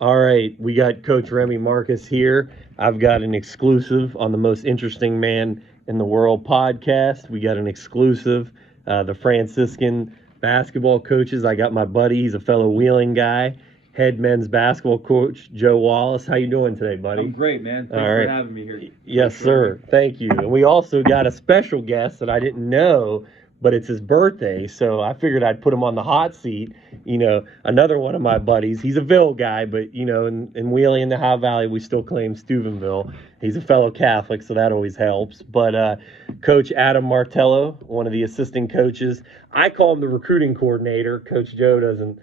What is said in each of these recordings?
All right, we got Coach Remy Marcus here. I've got an exclusive on the Most Interesting Man in the World podcast. We got an exclusive, the Franciscan basketball coaches. I got my buddy, he's a fellow Wheeling guy, head men's basketball coach, Joe Wallace. How you doing today, buddy? I'm great, man. Thanks All right. for having me here. Yes, sir. Thank you. And we also got a special guest that I didn't know, but it's his birthday, so I figured I'd put him on the hot seat. You know, another one of my buddies. He's a Ville guy, but, you know, in Wheeling and the High Valley, we still claim Steubenville. He's a fellow Catholic, so that always helps. But Coach Adam Martello, one of the assistant coaches. I call him the recruiting coordinator. Coach Joe doesn't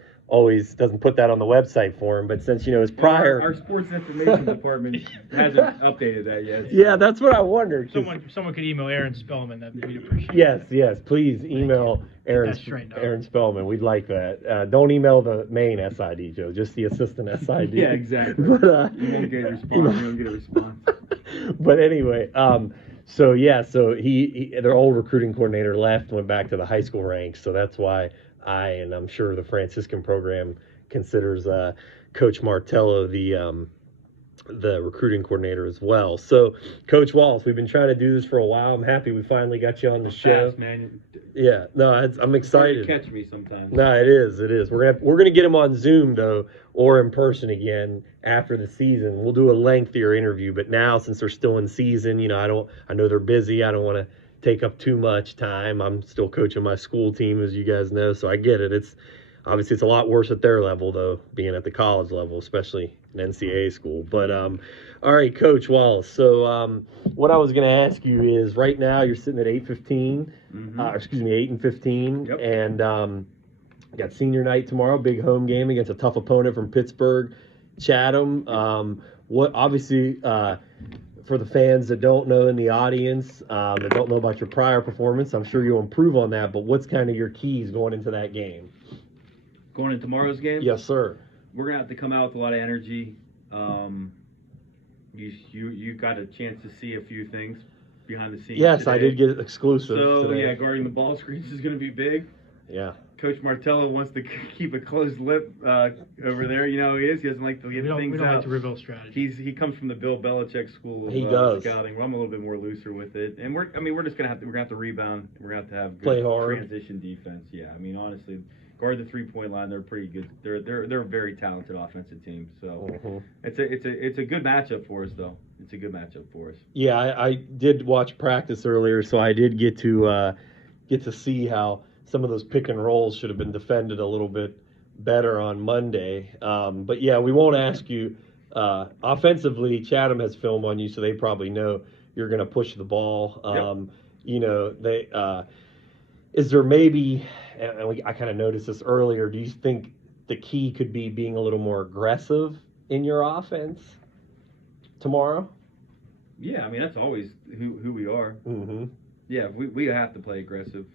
put that on the website for him, but since, you know, his prior... Our sports information department hasn't updated that yet. So. Yeah, that's what I wondered. Someone could email Aaron Spellman. That we'd appreciate. Yes, please email Aaron Spellman. We'd like that. Don't email the main SID, Joe, just the assistant SID. Yeah, exactly. But, you won't get a response. You won't get a response. But anyway, so their old recruiting coordinator left, went back to the high school ranks, so that's why and I'm sure the Franciscan program considers Coach Martello the recruiting coordinator as well. So, Coach Wallace, we've been trying to do this for a while. I'm happy we finally got you on the show. Fast, man. Yeah, no, I'm excited. Catch me sometimes. No, it is. We're gonna get him on Zoom though, or in person again after the season. We'll do a lengthier interview, but now since they're still in season, you know, I know they're busy. I don't want to take up too much time. I'm still coaching my school team, as you guys know, so I get it. It's a lot worse at their level, though, being at the college level, especially an NCAA school. But, all right, Coach Wallace. So what I was going to ask you is, right now you're sitting at 8-15, 8-15, Yep. And you got senior night tomorrow, big home game against a tough opponent from Pittsburgh, Chatham. For the fans that don't know in the audience, that don't know about your prior performance, I'm sure you'll improve on that, but what's kind of your keys going into that game? Going into tomorrow's game? Yes, sir. We're going to have to come out with a lot of energy. You got a chance to see a few things behind the scenes. Yes, today. I did get exclusive today. Yeah, guarding the ball screens is going to be big. Yeah. Coach Martello wants to keep a closed lip over there. You know he is. He doesn't like to get things out. We don't like to reveal strategy. He comes from the Bill Belichick school of scouting. Well, I'm a little bit more looser with it, and we're just gonna have to rebound. We're gonna have good play hard transition defense. Yeah, I mean honestly, guard the 3-point line. They're pretty good. They're a very talented offensive team. So it's a good matchup for us though. It's a good matchup for us. Yeah, I did watch practice earlier, so I did get to see how some of those pick and rolls should have been defended a little bit better on Monday. But yeah, we won't ask you. Offensively, Chatham has film on you, so they probably know you're going to push the ball. Yep. You know, is there maybe, and I kind of noticed this earlier, do you think the key could be being a little more aggressive in your offense tomorrow? Yeah, I mean, that's always who we are. Mm-hmm. Yeah, we have to play aggressive.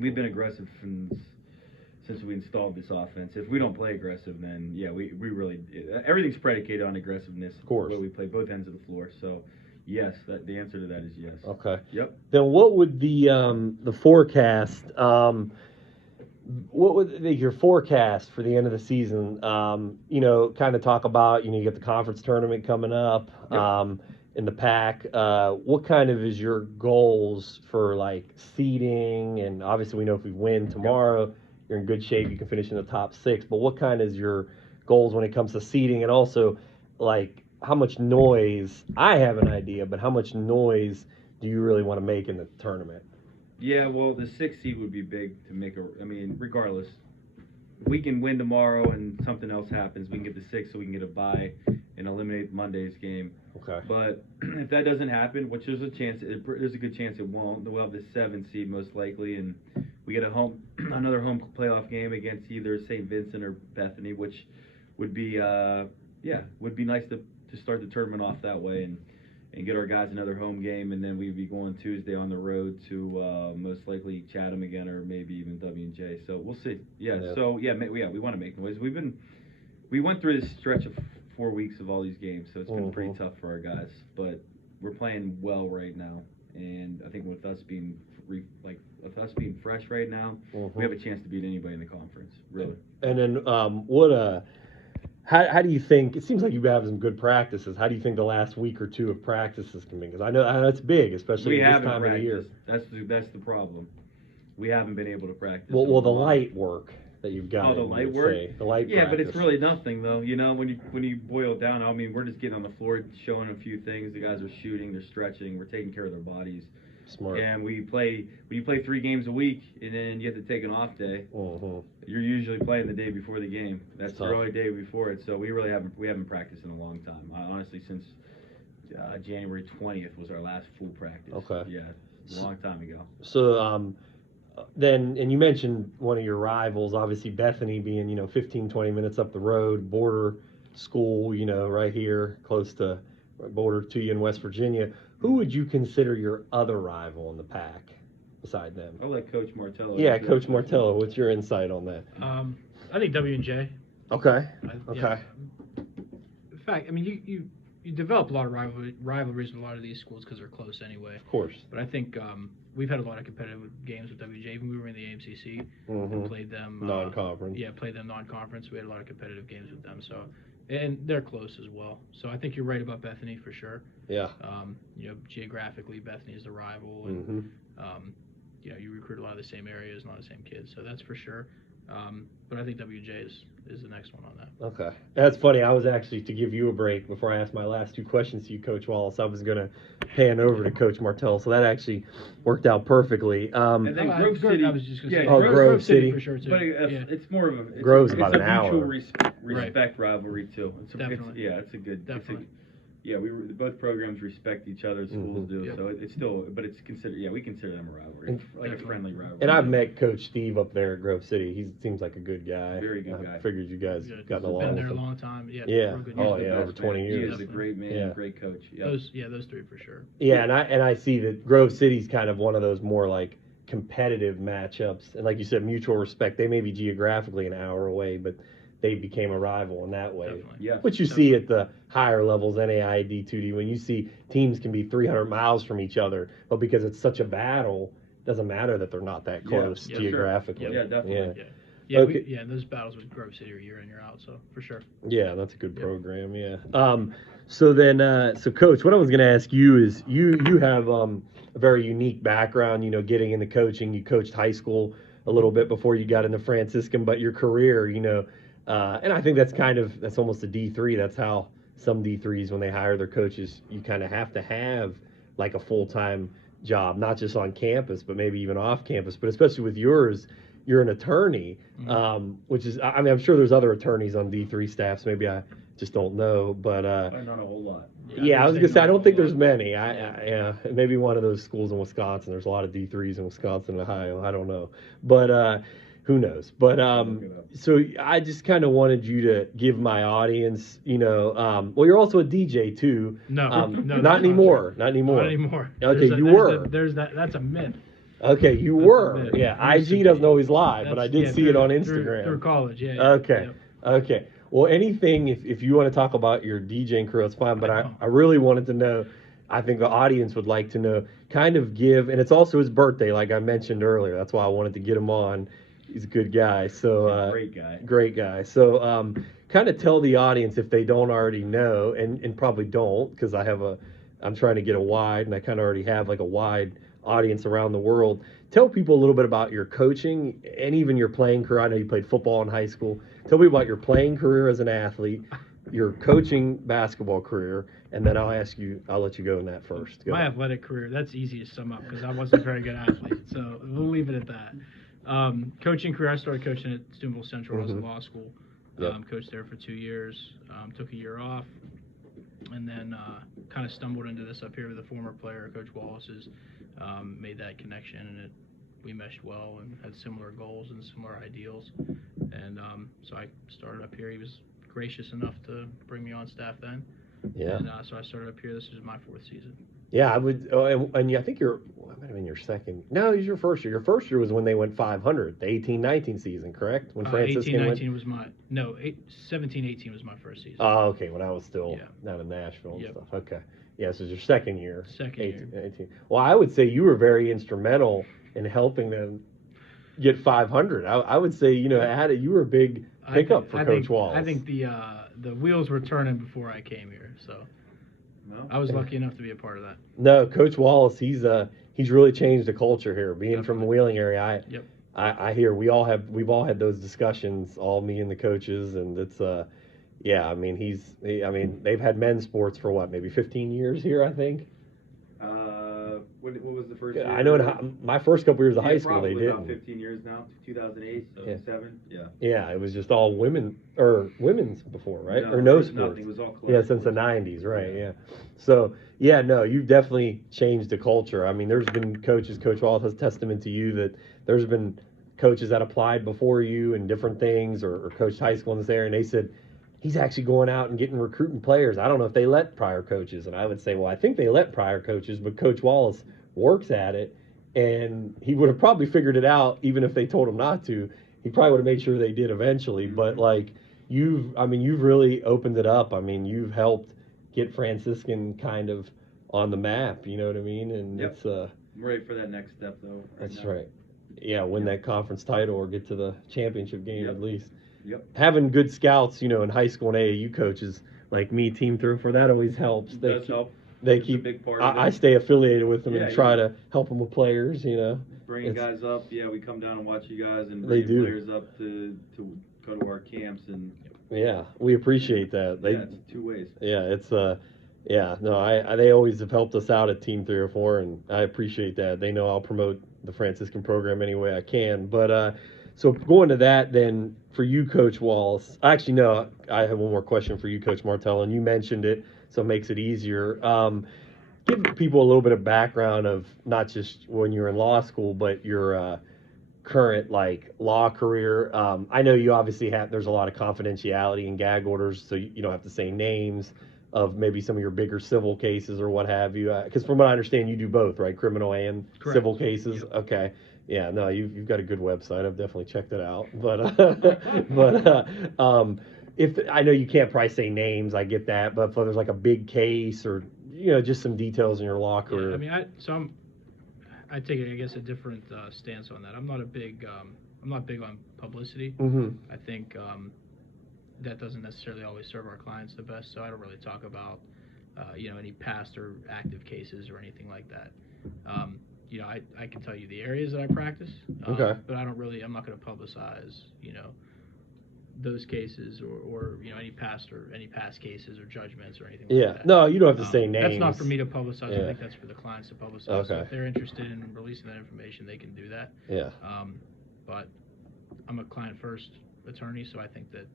We've been aggressive since we installed this offense. If we don't play aggressive, then yeah, we really everything's predicated on aggressiveness. Of course, where we play both ends of the floor. So yes, the answer to that is yes. Okay. Yep. Then what would the forecast? What would be your forecast for the end of the season? You know, kind of talk about, you know, you get the conference tournament coming up. Yep. In the pack, what kind of is your goals for like seeding? And obviously we know if we win tomorrow, you're in good shape, you can finish in the top 6, but what kind is your goals when it comes to seeding? And also, like, how much noise, I have an idea, but how much noise do you really want to make in the tournament? Yeah, well, the 6th seed would be big to make regardless. If we can win tomorrow and something else happens, we can get the 6th so we can get a bye and eliminate Monday's game. Okay. But if that doesn't happen, which there's a good chance it won't, we'll have the 7th seed most likely, and we get another home playoff game against either St. Vincent or Bethany, which would be nice to start the tournament off that way and get our guys another home game, and then we'd be going Tuesday on the road to most likely Chatham again, or maybe even W&J. So we'll see. Yeah. So we want to make noise. We went through this stretch of 4 weeks of all these games, so it's been pretty tough for our guys. But we're playing well right now, and I think with us being fresh right now, we have a chance to beat anybody in the conference. Really. And then How do you think, it seems like you've been having some good practices. How do you think the last week or two of practices can be? Because I know it's big, especially this time of the year. That's the problem. We haven't been able to practice. Well, the light work that you've got. Oh, the light work? The light Yeah, practice. but it's really nothing, though. You know, when you boil it down, I mean, we're just getting on the floor, showing a few things. The guys are shooting, they're stretching, we're taking care of their bodies. Smart. And when you play 3 games a week, and then you have to take an off day, you're usually playing the day before the game. That's the only day before it. So we haven't practiced in a long time. Honestly, since January 20th was our last full practice. Okay. Yeah, a long time ago. So then, and you mentioned one of your rivals, obviously Bethany being 15, 20 minutes up the road, border school, right here, close to border to you in West Virginia. Who would you consider your other rival in the pack beside them? I'll let Coach Martello. Yeah, Coach Martello. What's your insight on that? I think W&J. Okay. Yeah. In fact, I mean, you develop a lot of rivalries with a lot of these schools because they're close anyway. Of course. But I think we've had a lot of competitive games with WJ. Even we were in the AMCC and played them non-conference. Played them non-conference. We had a lot of competitive games with them. So, and they're close as well. So I think you're right about Bethany for sure. Yeah. Geographically, Bethany is the rival, and you recruit a lot of the same areas, a lot of the same kids. So that's for sure. But I think WJ is the next one on that. Okay. That's funny. I was actually, to give you a break before I asked my last 2 questions to you, Coach Wallace, I was going to hand over to Coach Martello. So that actually worked out perfectly. And then Grove City. I was just going to say. Grove City for sure, too. But it's more of a... Grove's about an mutual hour. respect rivalry, too. Definitely. It's a good... Definitely. Both programs respect each other. Schools do, Yep. so it's still, but it's considered. Yeah, we consider them a rivalry, like a friendly rivalry. And I've met Coach Steve up there at Grove City. He seems like a good guy. Very good guy. I figured you guys gotten along. Been with there a him. long time. Yeah. Yeah. Good Oh, years. yeah. Over 20 years. He is a great man, great coach. Yep. Those 3 for sure. Yeah, and I see that Grove City's kind of one of those more like competitive matchups, and like you said, mutual respect. They may be geographically an hour away, but they became a rival in that way. Definitely. Yes. Which you see at the higher levels, NAI, D2D, when you see teams can be 300 miles from each other, but because it's such a battle, it doesn't matter that they're not that close geographically. Sure. Yeah, definitely. Yeah. Okay. And those battles with Grove City are year in, year out, so for sure. Yeah, that's a good program, So then, so Coach, what I was going to ask you is, you have a very unique background, getting into coaching. You coached high school a little bit before you got into Franciscan, but your career, and I think that's almost a D3. That's how some D3s, when they hire their coaches, you kind of have to have like a full-time job, not just on campus, but maybe even off campus. But especially with yours, you're an attorney, which is, I mean, I'm sure there's other attorneys on D3 staffs. Maybe I just don't know, but not a whole lot. Yeah, I was gonna say I don't think there's many. Maybe one of those schools in Wisconsin. There's a lot of D3s in Wisconsin and Ohio. I don't know, but who knows? But so I just kind of wanted you to give my audience, well, you're also a DJ too. No, not anymore. Not anymore. Not anymore. Okay, you were. That's a myth. Okay, you were. Yeah, IG doesn't always lie, but I did see it on Instagram. Through college, yeah. Okay. Yep. Okay. Well, anything, if you want to talk about your DJing career, that's fine. But I really wanted to know, I think the audience would like to know, kind of give, and it's also his birthday, like I mentioned earlier. That's why I wanted to get him on. He's a good guy. So great guy. Great guy. So kind of tell the audience, if they don't already know, and probably don't, because I'm trying to get a wide, and I kind of already have like a wide audience around the world. Tell people a little bit about your coaching and even your playing career. I know you played football in high school. Tell me about your playing career as an athlete, your coaching basketball career, and then I'll let you go in that first. Go My ahead. athletic career, that's easy to sum up because I wasn't a very good athlete. So we'll leave it at that. Coaching career, I started coaching at Steubenville Central. I was in law school. Yep. Coached there for 2 years. Took a year off. And then kind of stumbled into this up here with a former player, Coach Wallace's. Made that connection, and we meshed well and had similar goals and similar ideals. And so I started up here. He was gracious enough to bring me on staff then. Yeah. And so I started up here. This is my 4th season. Yeah, I would, and I think it might have been your second. No, it was your first year. Your first year was when they went 500, the 18-19 season, correct? When Franciscan 18-19 was my 17-18 was my first season. Oh, okay. When I was still down in Nashville and stuff. Okay. Yeah, so it's your second year. Second year. 18. Well, I would say you were very instrumental in helping them get 500. I would say, you were a big pickup for Coach Wallace. I think the wheels were turning before I came here, so I was lucky enough to be a part of that. No, Coach Wallace, he's really changed the culture here. Being from the Wheeling area, I hear we've all had those discussions, all me and the coaches, and it's yeah, I mean they've had men's sports for what, maybe 15 years here, I think. What was the first year? I know my first couple years of high school they did. About 15 years now, 2008, so 7. Yeah. Yeah, it was just all women's before, right? Or no sports. Nothing. It was all club since the 90s, right? Yeah. So yeah, no, you've definitely changed the culture. I mean, there's been coaches. Coach Wallace has testament to you that there's been coaches that applied before you and different things, or coached high school in this area, and they said, he's actually going out and recruiting players. I don't know if they let prior coaches. And I would say, well, I think they let prior coaches, but Coach Wallace works at it, and he would have probably figured it out even if they told him not to. He probably would have made sure they did eventually. But like you've really opened it up. I mean, you've helped get Franciscan kind of on the map. You know what I mean? And it's I'm ready for that next step though. That's right. Yeah, win that conference title or get to the championship game at least. Yep. Having good scouts, in high school and AAU coaches like me, Team Through, for that always helps. It does help. They it's keep. A big part of I stay affiliated with them and try to help them with players. Bringing guys up. Yeah, we come down and watch you guys and bring players up to go to our camps and. Yeah, we appreciate that. It's 2 ways. Yeah, it's they always have helped us out at Team 304, and I appreciate that. They know I'll promote the Franciscan program any way I can, but. So going to that, then, for you, Coach Wallace. Actually, no, I have one more question for you, Coach Martello, and you mentioned it, so it makes it easier. Give people a little bit of background of not just when you were in law school, but your current, law career. I know you obviously there's a lot of confidentiality and gag orders, so you don't have to say names of maybe some of your bigger civil cases or what have you. Because from what I understand, you do both, right? Criminal and civil cases? Yep. Okay. Yeah, no, you've got a good website. I've definitely checked it out. But if I know you can't probably say names, I get that. But if there's like a big case or just some details in your law career. Yeah, I mean, I take I guess a different stance on that. I'm not big on publicity. Mm-hmm. I think that doesn't necessarily always serve our clients the best. So I don't really talk about any past or active cases or anything like that. I can tell you the areas that I practice, but I'm not going to publicize, those cases or any past cases or judgments or anything like that. No, you don't have to say names. That's not for me to publicize. I think that's for the clients to publicize. Okay. So if they're interested in releasing that information, they can do that. Yeah. But I'm a client-first attorney, so I think that,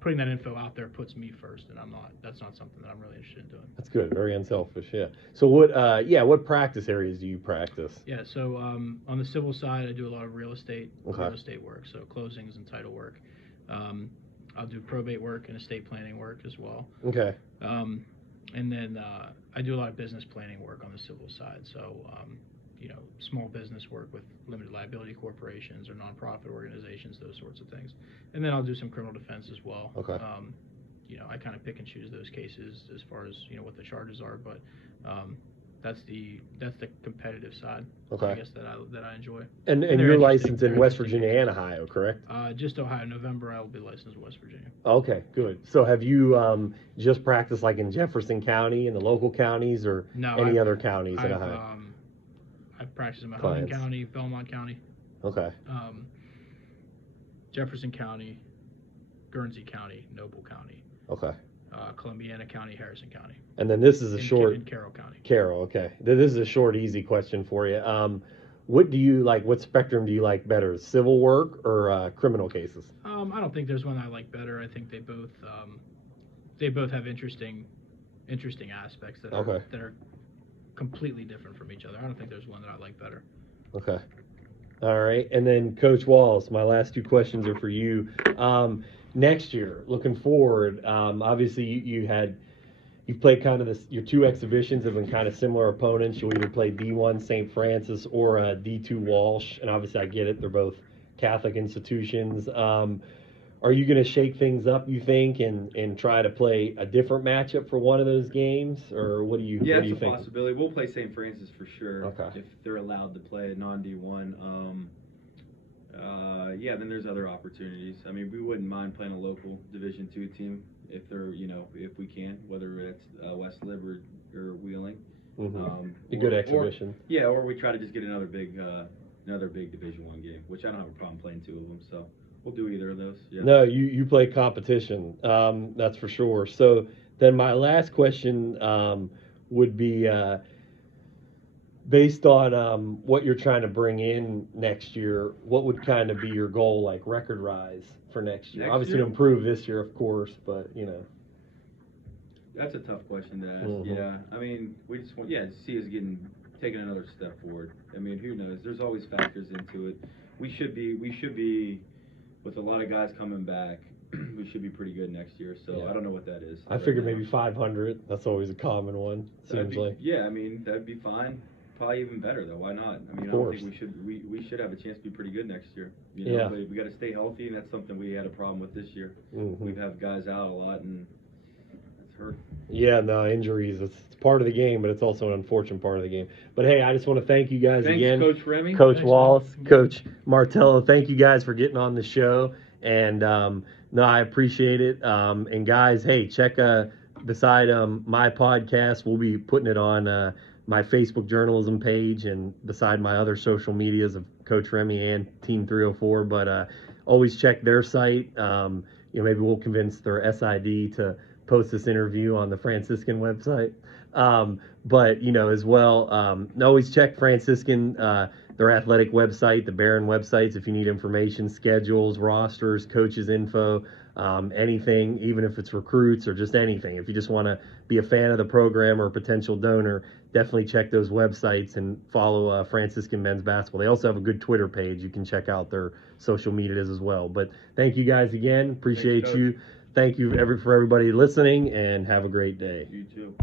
putting that info out there puts me first, and that's not something that I'm really interested in doing. That's good. Very unselfish, yeah. So what practice areas do you practice? Yeah, so on the civil side, I do a lot of real estate work, so closings and title work. I'll do probate work and estate planning work as well. Okay. And then I do a lot of business planning work on the civil side, so small business work with limited liability corporations or nonprofit organizations, those sorts of things. And then I'll do some criminal defense as well. Okay. I kind of pick and choose those cases as far as what the charges are, but that's the competitive side. Okay. I guess that I enjoy. And you're licensed in West Virginia and Ohio, correct? Just Ohio. November I will be licensed in West Virginia. Okay, good. So have you just practiced like in Jefferson County and the local counties, or any other counties in Ohio? I've practiced in Mahoney County, Belmont County. Okay. Jefferson County, Guernsey County, Noble County. Okay. Columbiana County, Harrison County. And then this is a short. In Carroll County. Carroll, okay. This is a short, easy question for you. What do you like? What spectrum do you like better, civil work or criminal cases? I don't think there's one I like better. I think they both have interesting aspects that are completely different from each other. I don't think there's one that I like better. Okay. All right. And then Coach Wallace, my last 2 questions are for you. Next year, looking forward, obviously you've played kind of your 2 exhibitions have been kind of similar opponents. You either play D1 St. Francis or D2 Walsh, and obviously I get it, they're both Catholic institutions. Are you going to shake things up, you think, and try to play a different matchup for one of those games, or what do you think? Yeah, it's a possibility. We'll play St. Francis for sure. Okay. If they're allowed to play non-D1. Yeah, then there's other opportunities. I mean, we wouldn't mind playing a local Division II team if they're, if we can, whether it's West Lib or Wheeling. A good Or, exhibition. yeah, or we try to just get another big Division I game, which I don't have a problem playing two of them. So we'll do either of those. Yeah. No, you play competition. That's for sure. So then my last question would be based on what you're trying to bring in next year. What would kind of be your goal, like record rise for next year? Next Obviously, year? to improve this year, of course, but That's a tough question to ask. Mhm. Yeah, I mean, we just want, see us taking another step forward. I mean, who knows? There's always factors into it. We should be, with a lot of guys coming back, we should be pretty good next year. So Yeah. I don't know what that is. I figured maybe 500. That's always a common one. Seems like. Yeah, I mean, that'd be fine. Probably even better though. Why not? I mean, Of course. I don't think we should have a chance to be pretty good next year. Yeah. But we got to stay healthy, and that's something we had a problem with this year. Mhm. We've had guys out a lot, and it's hurt. Yeah, no, injuries. It's part of the game, but it's also an unfortunate part of the game. But hey, I just want to thank you guys Thanks, again. Coach Remy. Coach Thanks, Wallace, man. Coach Martello, thank you guys for getting on the show. And no, I appreciate it. And guys, hey, check beside my podcast, we'll be putting it on my Facebook journalism page and beside my other social medias of Coach Remy and Team 304. But always check their site. Maybe we'll convince their SID to post this interview on the Franciscan website. But as well, always check Franciscan, their athletic website, the Barron websites, if you need information, schedules, rosters, coaches info, anything, even if it's recruits or just anything. If you just want to be a fan of the program or a potential donor, definitely check those websites and follow Franciscan Men's Basketball. They also have a good Twitter page. You can check out their social medias as well. But thank you guys again. Appreciate Thanks, you. Thank you for everybody listening, and have a great day. You too.